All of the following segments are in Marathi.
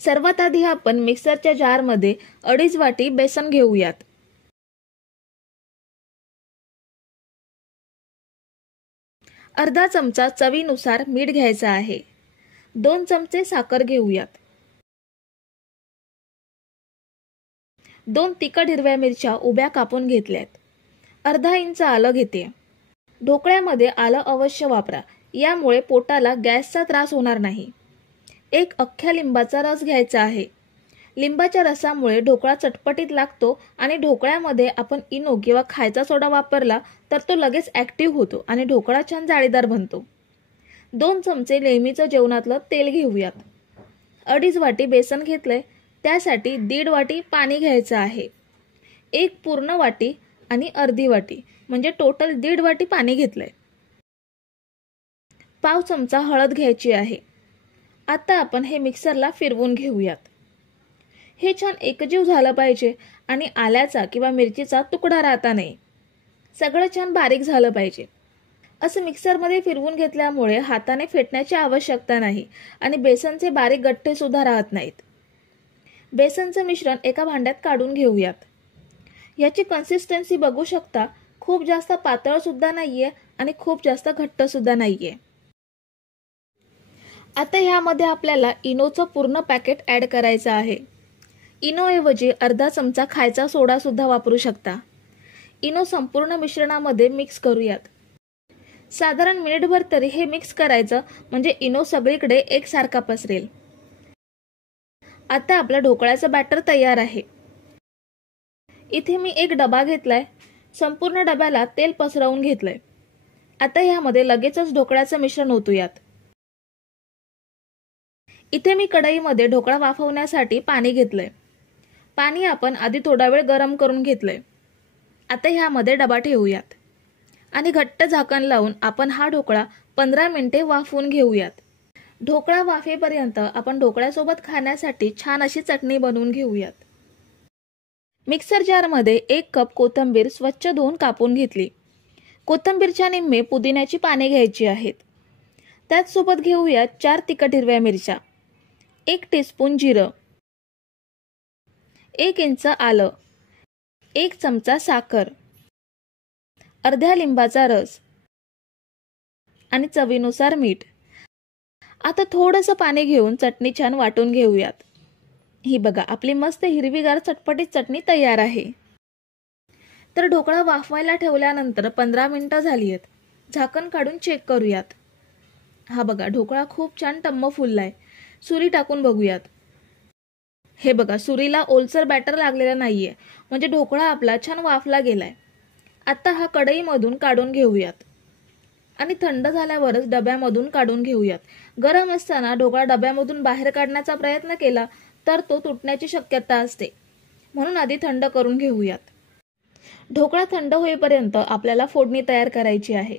सर्वात आधी आपण मिक्सरच्या जारमध्ये 2.5 वाटी बेसन घेऊयात। अर्धा चमचा चवीनुसार मीठ घ्यायचं आहे। 2 चमचे साखर घेऊयात। 2 तिखट हिरव्या मिरच्या उभ्या कापून घेतल्यात। अर्धा इंच आलं घेते। ढोकळ्यामध्ये आलं अवश्य वापरा, यामुळे पोटाला गॅसचा त्रास होणार नाही। 1 अख्ख्या लिंबाचा रस घ्यायचा आहे। लिंबाच्या रसामुळे ढोकळा चटपटीत लागतो आणि ढोकळ्यामध्ये आपण इनो किंवा खायचा सोडा वापरला तर तो लगेच ॲक्टिव्ह होतो आणि ढोकळा छान जाळीदार बनतो। 2 चमचे नेहमीचं जेवणातलं तेल घेऊयात। 2.5 वाटी बेसन घेतलंय, त्यासाठी 1.5 वाटी पाणी घ्यायचं आहे। 1 पूर्ण वाटी आणि अर्धी वाटी म्हणजे टोटल 1.5 वाटी पाणी घेतलंय। पाव चमचा हळद घ्यायची आहे। आता आपण हे मिक्सरला फिरवून घेऊयात। हे छान एकजीव झालं पाहिजे आणि आल्याचा किंवा मिरचीचा तुकडा राहता नये। सगळं छान बारीक झालं पाहिजे। असं मिक्सरमध्ये फिरवून घेतल्यामुळे हाताने फेटण्याची आवश्यकता नाही आणि बेसनचे बारीक गठ्ठे सुद्धा राहत नाहीत। बेसनचं मिश्रण एका भांड्यात काढून घेऊयात। याची कन्सिस्टन्सी बघू शकता, खूप जास्त पातळ सुद्धा नाहीये आणि खूप जास्त घट्ट सुद्धा नाहीये। आता ह्यामध्ये आपल्याला इनोचं पूर्ण पॅकेट ॲड करायचं आहे। इनोऐवजी अर्धा चमचा खायचा सोडा सुद्धा वापरू शकता। इनो संपूर्ण मिश्रणामध्ये मिक्स करूयात। साधारण मिनिटभर तरी हे मिक्स करायचं, म्हणजे इनो सगळीकडे एकसारखा पसरेल। आता आपल्या ढोकळ्याचं बॅटर तयार आहे। इथे मी 1 डबा घेतलाय। संपूर्ण डब्याला तेल पसरवून घेतलंय। आता ह्यामध्ये लगेचच ढोकळ्याचं मिश्रण ओतूयात। इथे मी कढईमध्ये ढोकळा वाफवण्यासाठी पाणी घेतलंय। पाणी आपण आधी थोडा वेळ गरम करून घेतलंय। आता ह्यामध्ये डबा ठेवूयात आणि घट्ट झाकण लावून आपण हा ढोकळा 15 मिनिटे वाफवून घेऊयात। ढोकळा वाफेपर्यंत आपण ढोकळ्यासोबत खाण्यासाठी छान अशी चटणी बनवून घेऊयात। मिक्सर जारमध्ये 1 कप कोथिंबीर स्वच्छ धुवून कापून घेतली। कोथिंबीरच्या निम्मे पुदिन्याची पाने घ्यायची आहेत। त्याच सोबत घेऊयात 4 तिखट हिरव्या मिरच्या, 1 टीस्पून जिरं, 1 इंच आलं, 1 चमचा साखर, अर्ध्या लिंबाचा रस आणि चवीनुसार मीठ। आता थोडंसं पाणी घेऊन चटणी छान वाटून घेऊयात। ही बघा, आपली मस्त हिरवीगार चटपटीत चटणी तयार आहे। तर ढोकळा वाफवायला ठेवल्यानंतर 15 मिनिटं झाली आहेत। झाकण काढून चेक करूयात। हा बघा, ढोकळा खूप छान टम्म फुललाय। सुरी टाकून बघूयात। हे बघा, सुरीला ओलसर बॅटर लागलेलं नाहीये, म्हणजे ढोकळा आपला छान वाफला गेलाय। आता हा कढईमधून काढून घेऊयात आणि थंड झाल्यावरच डब्यामधून काढून घेऊयात। गरम असताना ढोकळा डब्यामधून बाहेर काढण्याचा प्रयत्न केला तर तो तुटण्याची शक्यता असते, म्हणून आधी थंड करून घेऊयात। ढोकळा थंड होईपर्यंत आपल्याला फोडणी तयार करायची आहे।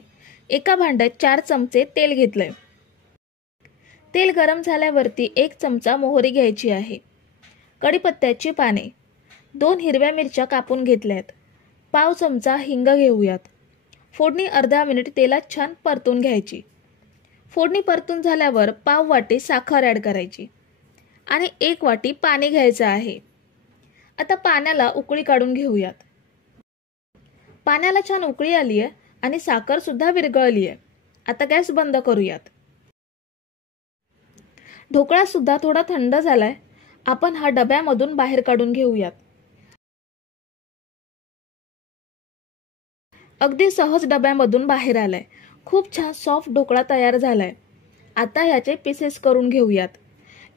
एका भांड्यात 4 चमचे तेल घेतलंय। तेल गरम झाल्यावरती 1 चमचा मोहरी घ्यायची आहे। कढीपत्त्याची पाने, 2 हिरव्या मिरच्या कापून घेतल्यात, पाव चमचा हिंग घेऊयात। फोडणी अर्धा मिनिट तेलात छान परतून घ्यायची। फोडणी परतून झाल्यावर पाव वाटी साखर ॲड करायची आणि 1 वाटी पाणी घ्यायचं आहे। आता पाण्याला उकळी काढून घेऊयात। पाण्याला छान उकळी आली आहे आणि साखर सुद्धा विरघळली आहे। आता गॅस बंद करूयात। ढोकळा सुद्धा थोडा थंड झालाय। आपण हा डब्यामधून बाहेर काढून घेऊयात। अगदी सहज डब्यामधून बाहेर आलाय। खूप छान सॉफ्ट ढोकळा तयार झालाय। आता ह्याचे पीसेस करून घेऊयात।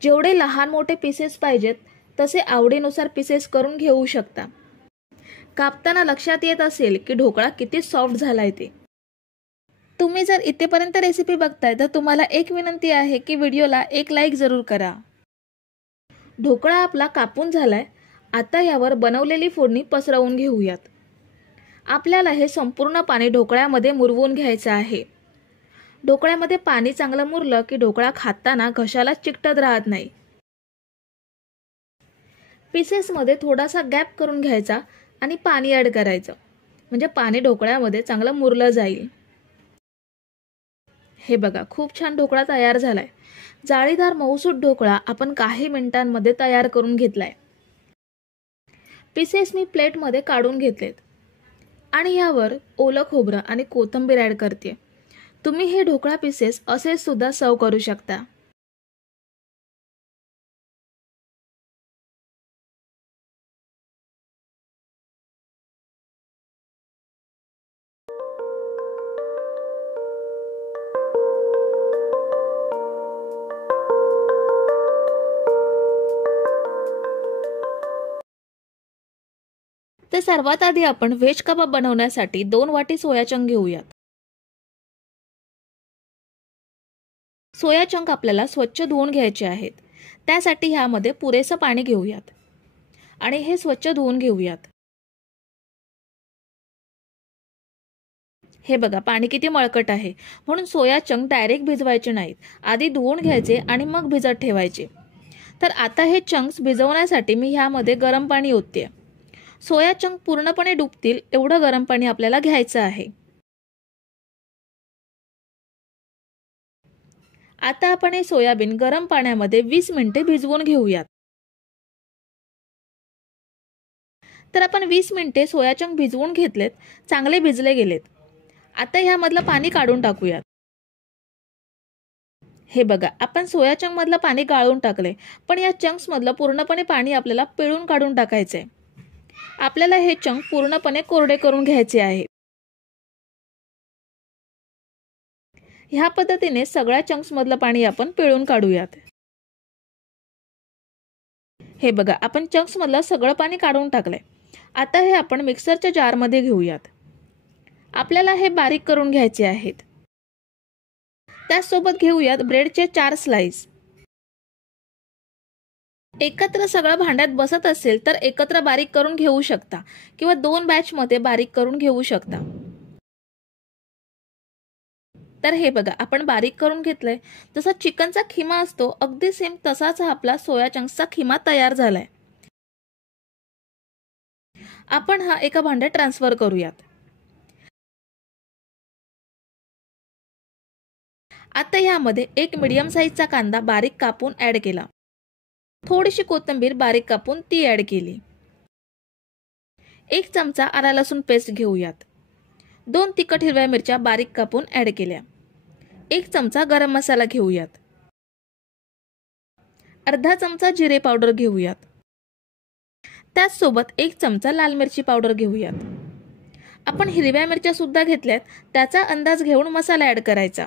जेवढे लहान मोठे पीसेस पाहिजेत तसे आवडीनुसार पीसेस करून घेऊ शकता। कापताना लक्षात येत असेल की ढोकळा किती सॉफ्ट झालाय ते। तुम्ही जर इथेपर्यंत रेसिपी बघताय तर तुम्हाला एक विनंती आहे की व्हिडिओला एक लाईक जरूर करा। ढोकळा आपला कापून झालाय। आता यावर बनवलेली फोडणी पसरवून घेऊयात। आपल्याला हे संपूर्ण पाणी ढोकळ्यामध्ये मुरवून घ्यायचं आहे। ढोकळ्यामध्ये पाणी चांगलं मुरलं की ढोकळा खाताना घशाला चिकटत राहत नाही। पीसेसमध्ये थोडासा गॅप करून घ्यायचा आणि पाणी ॲड करायचं, म्हणजे पाणी ढोकळ्यामध्ये चांगलं मुरलं जाईल। हे बघा, खूप छान ढोकळा तयार झालाय. जाळीदार मऊसूत ढोकळा आपण काही मिनिटांमध्ये तयार करून घेतलाय. पीसेस मी प्लेटमध्ये काढून घेतलेत आणि यावर ओलं खोबरं आणि कोथिंबीर ॲड करते. तुम्ही हे ढोकळा पीसेस असे सुद्धा सर्व करू शकता. तर सर्वात आधी आपण व्हेज कबाब बनवण्यासाठी 2 वाटी सोया चंक घेऊयात. सोया चंक आपल्याला स्वच्छ धुवून घ्यायचे आहेत. त्यासाठी ह्यामध्ये पुरेसं पाणी घेऊयात आणि हे स्वच्छ धुवून घेऊयात. हे बघा, पाणी किती मळकट आहे. म्हणून सोया चंक डायरेक्ट भिजवायचे नाहीत. आधी धुवून घ्यायचे आणि मग भिजत ठेवायचे. तर आता हे चंक्स भिजवण्यासाठी मी ह्यामध्ये गरम पाणी ओतते. सोया चंक पूर्णपणे डुबतील एवढं गरम पाणी आपल्याला घ्यायचं आहे. आता आपण हे सोयाबीन गरम पाण्यामध्ये 20 मिनिटे भिजवून घेऊयात. तर आपण 20 मिनिटे सोया चंक भिजवून घेतलेत, चांगले भिजले गेलेत. आता ह्यामधलं पाणी काढून टाकूयात. हे बघा, आपण सोया चंक मधलं पाणी गाळून टाकले, पण या चंक्स मधलं पूर्णपणे पाणी आपल्याला पिळून काढून टाकायचंय. आपल्याला हे चंक पूर्णपणे कोरडे करून घ्यायचे आहे. ह्या पद्धतीने सगळ्या चंक्स मधलं पाणी आपण पिळून काढूयात. हे बघा, आपण चंक्स मधलं सगळं पाणी काढून टाकलंय. आता हे आपण मिक्सरच्या जारमध्ये घेऊयात. आपल्याला हे बारीक करून घ्यायचे आहेत. त्यासोबत घेऊयात ब्रेडचे 4 स्लाइस. एकत्र सगळं भांड्यात बसत असेल तर एकत्र बारीक करून घेऊ शकता किंवा 2 बॅच मध्ये बारीक करून घेऊ शकता. तर हे बघा, आपण बारीक करून घेतलंय. जसा चिकनचा खिमा असतो अगदी सेम तसाच आपला सोया चंक्सचा खिमा तयार झालाय. आपण हा एका भांड्यात ट्रान्सफर करूयात. आता ह्यामध्ये एक मीडियम साईजचा कांदा बारीक कापून ऍड केला. थोडीशी कोथिंबीर बारीक कापून ती ऍड केली. 1 चमचा आला लसूण पेस्ट घेऊयात. 2 तिखट हिरव्या मिरच्या बारीक कापून ऍड केल्या. 1 चमचा गरम मसाला घेऊयात. अर्धा चमचा जिरे पावडर घेऊयात. त्याचसोबत 1 चमचा लाल मिरची पावडर घेऊयात. आपण हिरव्या मिरच्या सुद्धा घेतल्यात, त्याचा अंदाज घेऊन मसाला ऍड करायचा.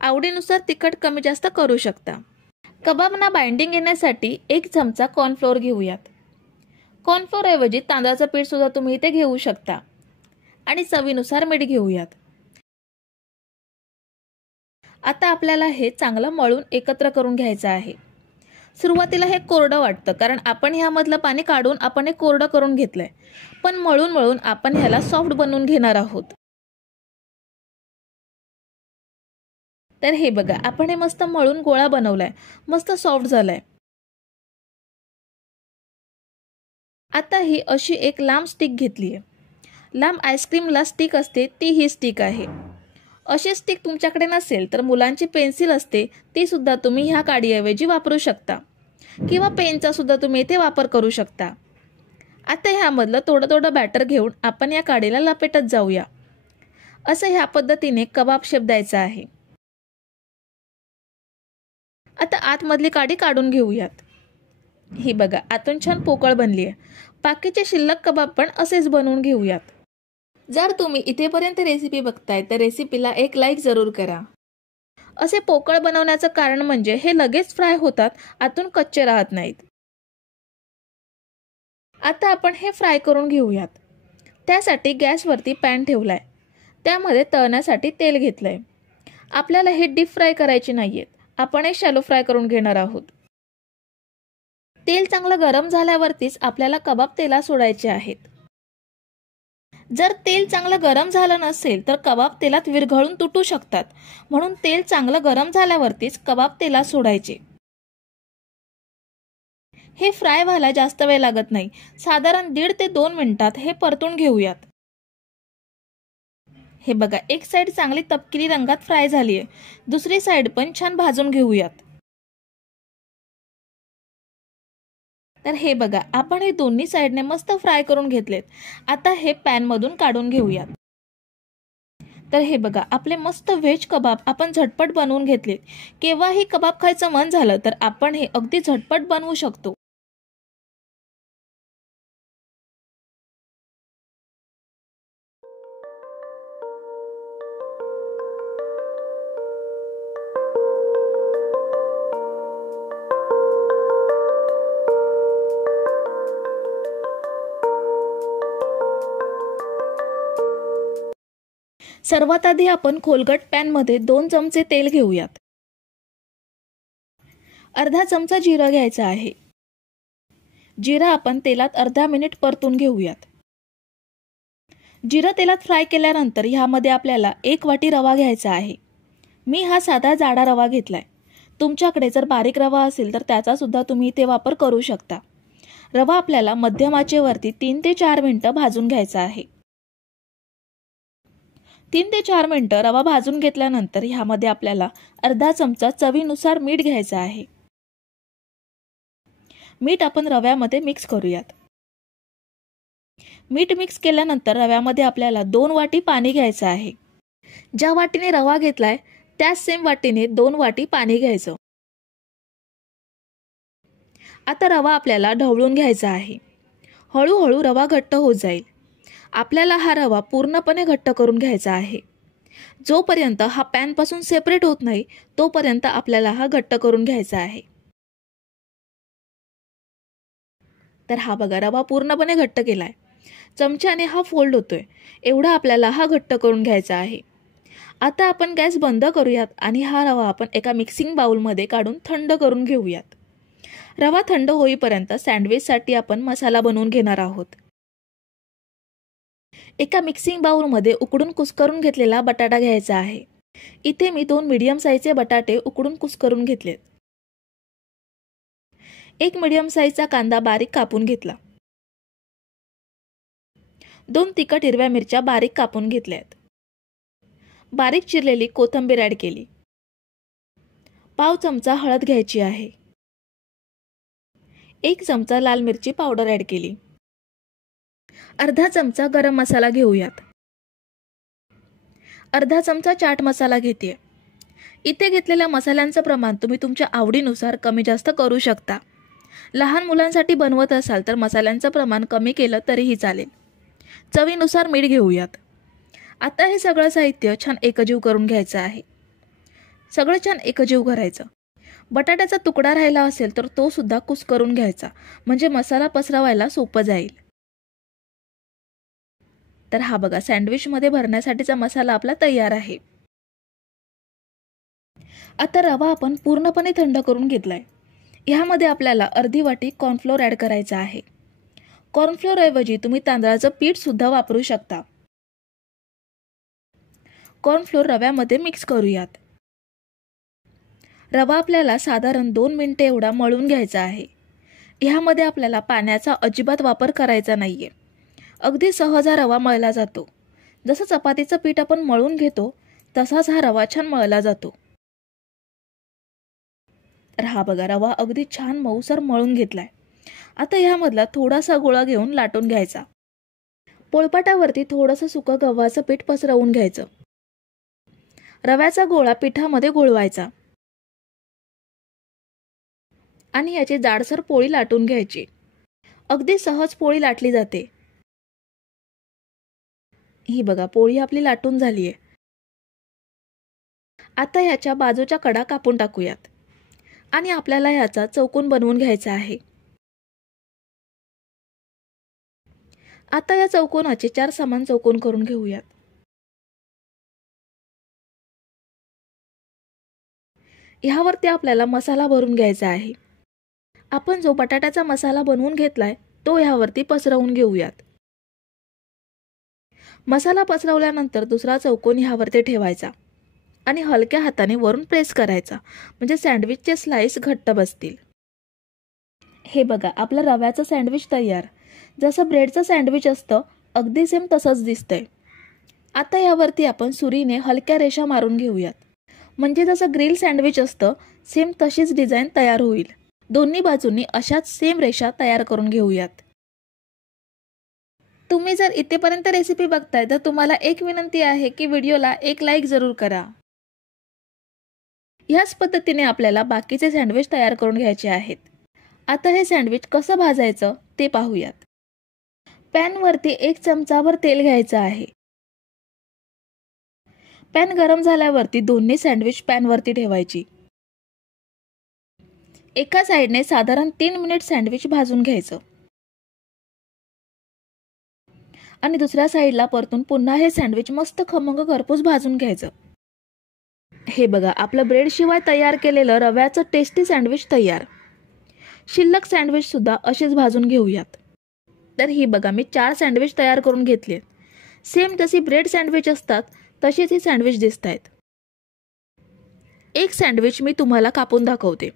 आवडीनुसार तिखट कमी जास्त करू शकता. कबाबना बाइंडिंग येण्यासाठी 1 चमचा कॉर्नफ्लोअर घेऊयात. कॉर्नफ्लोअर ऐवजी तांदळाचं पीठ सुद्धा तुम्ही इथे घेऊ शकता. आणि चवीनुसार मीठ घेऊयात. आता आपल्याला हे चांगलं मळून एकत्र करून घ्यायचं आहे. सुरुवातीला हे कोरडं वाटतं कारण आपण ह्यामधलं पाणी काढून आपण हे कोरडं करून घेतलंय. पण मळून मळून आपण ह्याला सॉफ्ट बनवून घेणार आहोत. तर हे बघा, आपण हे मस्त मळून गोळा बनवलाय, मस्त सॉफ्ट झालाय. आता ही अशी एक लांब स्टिक घेतलीये. लांब आईस्क्रीमला स्टिक असते ती ही स्टिक आहे. अशी स्टिक तुमच्याकडे नसेल तर मुलांची पेन्सिल असते ती सुद्धा तुम्ही ह्या काडीऐवजी वापरू शकता किंवा पेनचा सुद्धा तुम्ही इथे वापर करू शकता. आता ह्यामधलं थोडं थोडं बॅटर घेऊन आपण या काडीला लपेटत जाऊया. असं ह्या पद्धतीने कबाब शेप द्यायचा आहे. आता आतमधली काडी काढून घेऊयात. ही बघा, आतून छान पोकळ बनली आहे. बाकीचे शिल्लक कबाब पण असेच बनवून घेऊयात. जर तुम्ही इथेपर्यंत रेसिपी बघताय तर रेसिपीला एक लाईक जरूर करा. असे पोकळ बनवण्याचं कारण म्हणजे हे लगेच फ्राय होतात, आतून कच्चे राहत नाहीत. आता आपण हे फ्राय करून घेऊयात. त्यासाठी गॅसवरती पॅन ठेवलाय. त्यामध्ये तळण्यासाठी तेल घेतलंय. आपल्याला हे डीप फ्राय करायचे नाहीयेत, आपण हे शॅलो फ्राय करून घेणार आहोत. तेल चांगलं गरम झाल्यावरतीच आपल्याला कबाब तेलात सोडायचे आहेत. जर तेल चांगलं गरम झालं नसेल तर कबाब तेलात विरघळून तुटू शकतात. म्हणून तेल चांगलं गरम झाल्यावरतीच कबाब तेलात सोडायचे. हे फ्राय व्हायला जास्त वेळ लागत नाही. साधारण 1.5 ते 2 मिनिटात हे परतून घेऊयात. हे बघा, एक साइड चांगली तपकिरी रंगात फ्राय झाली आहे, दुसरी साइड पण छान भाजून घेऊयात। तर हे बघा, आपण हे दोन्ही साइडने मस्त फ्राय करून घेतलेत। आता हे पॅन मधून काढून घेऊयात। तर हे बघा, आपले मस्त व्हेज कबाब आपण झटपट बनवून घेतलेत। केव्हाही कबाब खायचं मन झालं तर आपण हे अगदी झटपट बनवू शकतो। सर्वात आधी आपण खोलगट पॅन मध्ये 2 चमचे तेल घेऊयात। अर्धा चमचा जिरा घ्यायचा आहे। जिरा आपण तेलात अर्धा मिनिट परतून घेऊयात। जिरा तेलात फ्राय केल्यानंतर ह्यामध्ये आपल्याला 1 वाटी रवा घ्यायचा आहे। मी हा साधा जाडा रवा घेतलाय। तुमच्याकडे जर बारीक रवा असेल तर त्याचा सुद्धा तुम्ही इथे वापर करू शकता। रवा आपल्याला मध्यम आचेवरती 3 ते 4 मिनिटं भाजून घ्यायचा आहे। 3 ते 4 मिनिटं रवा भाजून घेतल्यानंतर ह्यामध्ये आपल्याला अर्धा चमचा चवीनुसार मीठ घ्यायचं आहे। मीठ आपण रव्यामध्ये मिक्स करूयात। मीठ मिक्स केल्यानंतर रव्यामध्ये आपल्याला 2 वाटी पाणी घ्यायचं आहे। ज्या वाटीने रवा घेतलाय त्याच सेम वाटीने 2 वाटी पाणी घ्यायचं। आता रवा आपल्याला ढवळून घ्यायचा आहे। हळूहळू रवा घट्ट होत जाईल। आपल्याला हा रवा पूर्णपणे घट्ट करून घ्यायचा आहे। जोपर्यंत हा पॅन पासून सेपरेट होत नाही तोपर्यंत आपल्याला हा घट्ट करून घ्यायचा आहे। तर हा बघा, रवा पूर्णपणे घट्ट केलाय। चमच्याने हा फोल्ड होतोय, एवढा आपल्याला हा घट्ट करून घ्यायचा आहे। आता आपण गॅस बंद करूयात आणि हा रवा आपण एका मिक्सिंग बाउल मध्ये काढून थंड करून घेऊयात। रवा थंड होईपर्यंत सँडविचसाठी आपण मसाला बनवून घेणार आहोत। एका मिक्सिंग बाउल मध्ये उकडून कुस्करून घेतलेला बटाटा घ्यायचा आहे। इथे मी 2 मीडियम साईजचे बटाटे उकडून कुस्करून घेतलेत। एक मीडियम साईजचा कांदा बारीक कापून घेतला। 2 तिखट हिरव्या मिरच्या बारीक कापून घेतल्यात। बारीक चिरलेली कोथिंबीर ऍड केली। पाव चमचा हळद घ्यायची आहे। 1 चमचा लाल मिरची पावडर ऍड केली। अर्धा चमचा गरम मसाला घेऊयात। अर्धा चमचा चाट मसाला घेते। इथे घेतलेल्या मसाल्यांचं प्रमाण तुम्ही तुमच्या आवडीनुसार कमी जास्त करू शकता। लहान मुलांसाठी बनवत असाल तर मसाल्यांचं प्रमाण कमी केलं तरीही चालेल। चवीनुसार मीठ घेऊयात। आता हे सगळं साहित्य छान एकजीव करून घ्यायचं आहे। सगळं छान एकजीव करायचं। बटाट्याचा तुकडा राहिला असेल तर तो सुद्धा कुस्करून घ्यायचा, म्हणजे मसाला पसरवायला सोपं जाईल। तर हा बघा, सँडविच मध्ये भरण्यासाठीचा मसाला आपला तयार आहे। आता रवा आपण पूर्णपणे थंड करून घेतलाय। ह्यामध्ये आपल्याला अर्धी वाटी कॉर्नफ्लोअर ऍड करायचा आहे। कॉर्नफ्लोअर ऐवजी तुम्ही तांदळाचं पीठ सुद्धा वापरू शकता। कॉर्नफ्लोअर रव्यामध्ये मिक्स करूयात। रवा आपल्याला साधारण 2 मिनिटे एवढा मळून घ्यायचा आहे। ह्यामध्ये आपल्याला पाण्याचा अजिबात वापर करायचा नाहीये। अगदी सहज हा रवा मळला जातो। जसं चपातीचं पीठ आपण मळून घेतो तसाच हा रवा छान मळला जातो। तर हा बघा, रवा अगदी छान मऊसर मळून घेतलाय। आता ह्यामधला थोडासा गोळा घेऊन लाटून घ्यायचा। पोळपाटावरती थोडंसं सुकं गव्हाचं पीठ पसरवून घ्यायचं। रव्याचा गोळा पिठामध्ये घोळवायचा आणि याची जाडसर पोळी लाटून घ्यायची। अगदी सहज पोळी लाटली जाते। ही बघा, पोळी आपली लाटून झालीये। आता याच्या बाजूच्या कडा कापून टाकूयात आणि आपल्याला याचा चौकोन बनवून घ्यायचा आहे। आता या चौकोनाचे 4 समान चौकोन करून घेऊयात। ह्यावरती आपल्याला मसाला भरून घ्यायचा आहे। आपण जो बटाट्याचा मसाला बनवून घेतलाय तो ह्यावरती पसरवून घेऊयात। मसाला पसरवल्यानंतर दुसरा चौकोन ह्यावरती ठेवायचा आणि हलक्या हाताने वरून प्रेस करायचा, म्हणजे सँडविचचे स्लाइस घट्ट बसतील। हे बघा, आपलं रव्याचं सँडविच तयार। जसं ब्रेडचं सँडविच असतं अगदी सेम तसंच दिसतंय। आता यावरती आपण सुरीने हलक्या रेषा मारून घेऊयात, म्हणजे जसं ग्रिल सँडविच असतं सेम तशीच डिझाईन तयार होईल. दोन्ही बाजूंनी अशाच सेम रेषा तयार करून घेऊयात. तुम्ही जर इथेपर्यंत रेसिपी बघताय तर तुम्हाला एक विनंती आहे की व्हिडिओला एक लाईक जरूर करा. ह्याच पद्धतीने आपल्याला बाकीचे सँडविच तयार करून घ्यायचे आहेत. आता हे सँडविच कसं भाजायचं ते पाहूयात. पॅनवरती 1 चमचाभर तेल घ्यायचं आहे. पॅन गरम झाल्यावरती दोन्ही सँडविच पॅनवरती ठेवायची. एका साइडने साधारण 3 मिनिट सँडविच भाजून घ्यायचं आणि दुसऱ्या साइडला परतून पुन्हा हे सँडविच मस्त खमंग खरपूस भाजून घ्यायचं. हे बघा, आपलं ब्रेड शिवाय तयार केलेलं रव्याचं टेस्टी सँडविच तयार. शिल्लक सँडविच सुद्धा असेच भाजून घेऊयात. तर ही बघा, मी 4 सँडविच तयार करून घेतले. सेम जशी ब्रेड सँडविच असतात तशीच ही सँडविच दिसतायत. एक सँडविच मी तुम्हाला कापून दाखवते.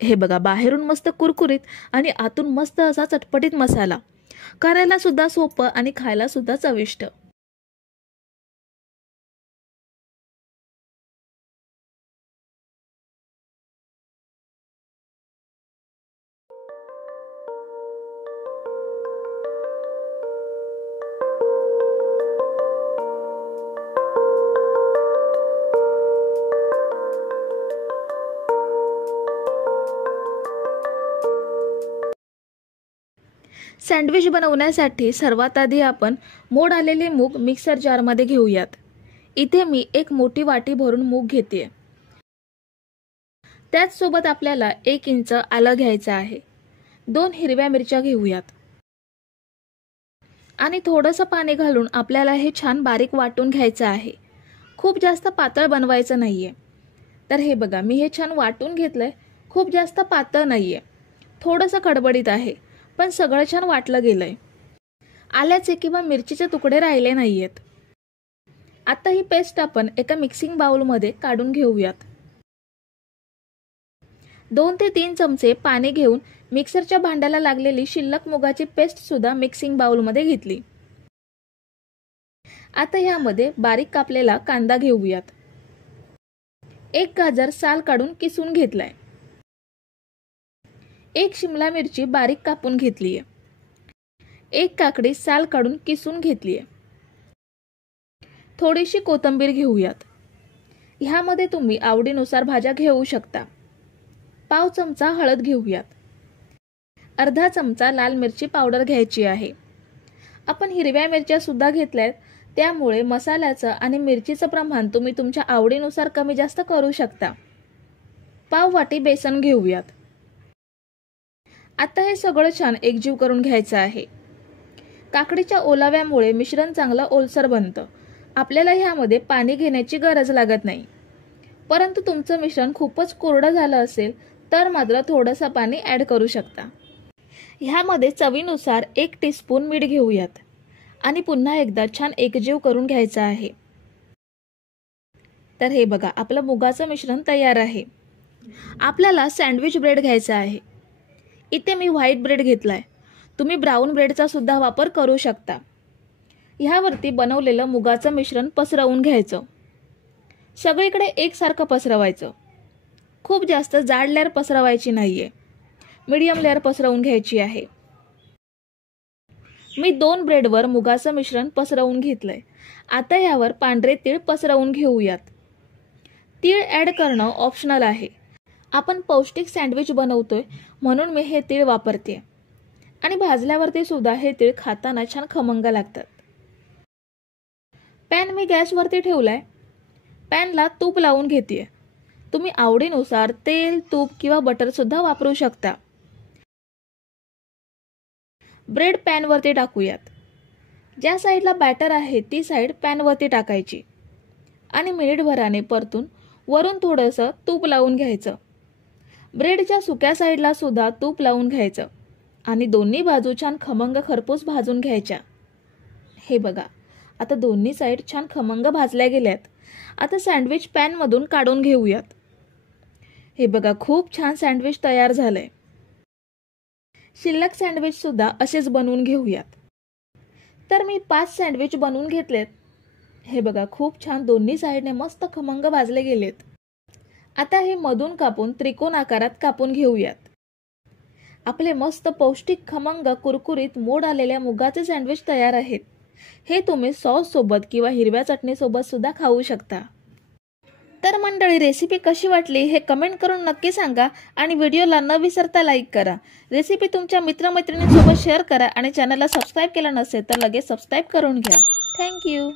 हे बघा, बाहेरून मस्त कुरकुरीत आणि आतून मस्त असा चटपटीत मसाला. करायला सुद्धा सोपं आणि खायला सुद्धा चविष्ट. सँडविच बनवण्यासाठी सर्वात आधी आपण मोड आलेले मूग मिक्सर जारमध्ये घेऊयात. इथे मी एक मोठी वाटी भरून मूग घेते. त्याच सोबत आपल्याला 1 इंच आलं घ्यायचं आहे. 2 हिरव्या मिरच्या घेऊयात आणि थोडंसं पाणी घालून आपल्याला हे छान बारीक वाटून घ्यायचं आहे. खूप जास्त पातळ बनवायचं नाहीये. तर हे बघा, मी हे छान वाटून घेतलंय. खूप जास्त पातळ नाहीये, थोडंसं खडबडीत आहे, पण सगळं छान वाटलं गेलंय. आल्याचे किंवा मिरचीचे तुकडे राहिले नाहीयेत. आता ही पेस्ट आपण एका मिक्सिंग बाउलमध्ये काढून घेऊयात. 2 ते 3 चमचे पाणी घेऊन मिक्सरच्या भांड्याला लागलेली शिल्लक मुगाची पेस्ट सुद्धा मिक्सिंग बाउलमध्ये घेतली. आता ह्यामध्ये बारीक कापलेला कांदा घेऊयात. 1 गाजर साल काढून किसून घेतलाय. 1 शिमला मिरची बारीक कापून घेतलीये. 1 काकडी साल काढून किसून घेतलीये. थोडीशी कोथिंबीर घेऊयात. ह्यामध्ये तुम्ही आवडीनुसार भाज्या घेऊ शकता. पाव चमचा हळद घेऊयात. अर्धा चमचा लाल मिरची पावडर घ्यायची आहे. आपण हिरव्या मिरच्या सुद्धा घेतल्यात, त्यामुळे मसाल्याचं आणि मिरचीचं प्रमाण तुम्ही तुमच्या आवडीनुसार कमी जास्त करू शकता. पाव वाटी बेसन घेऊयात. आता हे सगळं छान एकजीव करून घ्यायचं आहे. काकडीच्या ओलाव्यामुळे मिश्रण चांगलं ओलसर बनतं. आपल्याला ह्यामध्ये पाणी घेण्याची गरज लागत नाही. परंतु तुमचं मिश्रण खूपच कोरडं झालं असेल तर मात्र थोडंसं पाणी ॲड करू शकता. ह्यामध्ये चवीनुसार 1 टीस्पून मीठ घेऊयात आणि पुन्हा एकदा छान एकजीव करून घ्यायचं आहे. तर हे बघा, आपलं मुगाचं मिश्रण तयार आहे. आपल्याला सँडविच ब्रेड घ्यायचा आहे. इथे मी व्हाईट ब्रेड घेतलाय. तुम्ही ब्राऊन ब्रेडचा सुद्धा वापर करू शकता. ह्यावरती बनवलेलं मुगाचं मिश्रण पसरवून घ्यायचं. सगळीकडे एकसारखं पसरवायचं. खूप जास्त जाड लेअर पसरवायची नाहीये, मीडियम लेअर पसरवून घ्यायची आहे. मी 2 ब्रेडवर मुगाचं मिश्रण पसरवून घेतलंय. आता यावर पांढरे तीळ पसरवून घेऊयात. तीळ ॲड करणं ऑप्शनल आहे. आपण पौष्टिक सँडविच बनवतोय म्हणून मी हे तीळ वापरते आणि भाजल्यावरती सुद्धा हे तीळ खाताना छान खमंग लागतात. पॅन मी गॅसवरती ठेवलाय. पॅनला तूप लावून घेते. तुम्ही आवडीनुसार तेल, तूप किंवा बटर सुद्धा वापरू शकता. ब्रेड पॅनवरती टाकूयात. ज्या साईडला बॅटर आहे ती साईड पॅनवरती टाकायची आणि मिनिटभराने परतून वरून थोडंसं तूप लावून घ्यायचं. ब्रेडच्या सुक्या साईडला सुद्धा तूप लावून घ्यायचं आणि दोन्ही बाजू छान खमंग खरपूस भाजून घ्यायच्या. हे बघा, आता दोन्ही साईड छान खमंग भाजल्या गेल्यात. आता सँडविच पॅनमधून काढून घेऊयात. हे बघा, खूप छान सँडविच तयार झालंय. शिल्लक सँडविच सुद्धा असेच बनवून घेऊयात. तर मी 5 सँडविच बनवून घेतलेत. हे बघा, खूप छान दोन्ही साईडने मस्त खमंग भाजले गेलेत. आता हे मधून कापून त्रिकोण आकारात कापून घेऊयात. आपले मस्त पौष्टिक खमंग कुरकुरीत मोड आलेल्या मुगाचे सँडविच तयार आहेत. हे तुम्ही सॉस सोबत किंवा हिरव्या चटणी सोबत सुद्धा खाऊ शकता. तर मंडळी, रेसिपी कशी वाटली हे कमेंट करून नक्की सांगा आणि व्हिडिओला न विसरता लाईक करा. रेसिपी तुमच्या मित्रमैत्रिणींसोबत शेअर करा आणि चॅनलला सबस्क्राईब केलं नसेल तर लगेच सबस्क्राईब करून घ्या. थँक्यू.